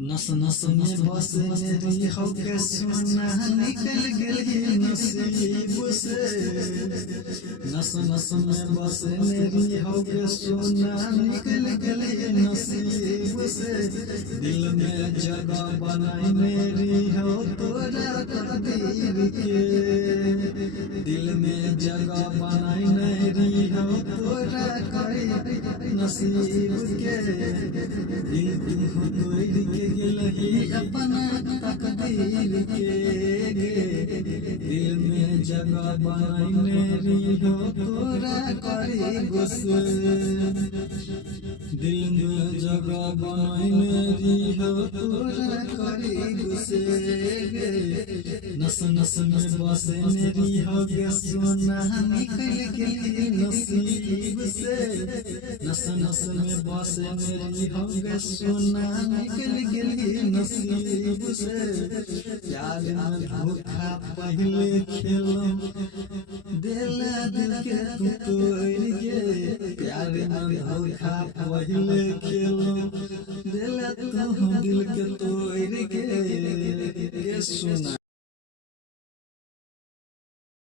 नस नस में बस मेरी हो के सोना निकल गई नसीब से। नस नस में बस मेरी हो के सोना निकल गई नसीब से। दिल में जगह बनाई मेरी हो तोरा तकदीर के। दिल में जगह बनाई मेरी हो तोरा नसीब के। दिल तुम तोड़ के गिलही अपना तकदीर के। दिल में जगह बनाई मेरी हो तोरा करी गुस्से। दिल में जगह बनाई मेरी हो तोरा करी गुस्से। नस नस में बस मेरी हो गे सोना निकल गई नसीब से। नस नस में बस मेरी हो गे सोना निकल गई नसीब से। प्यार में धोखा पहले खेलम दिला दिल के तू तोड़ के। प्यार में धोखा पहले खेलम दिला तू दिल के तोड़ के सोना।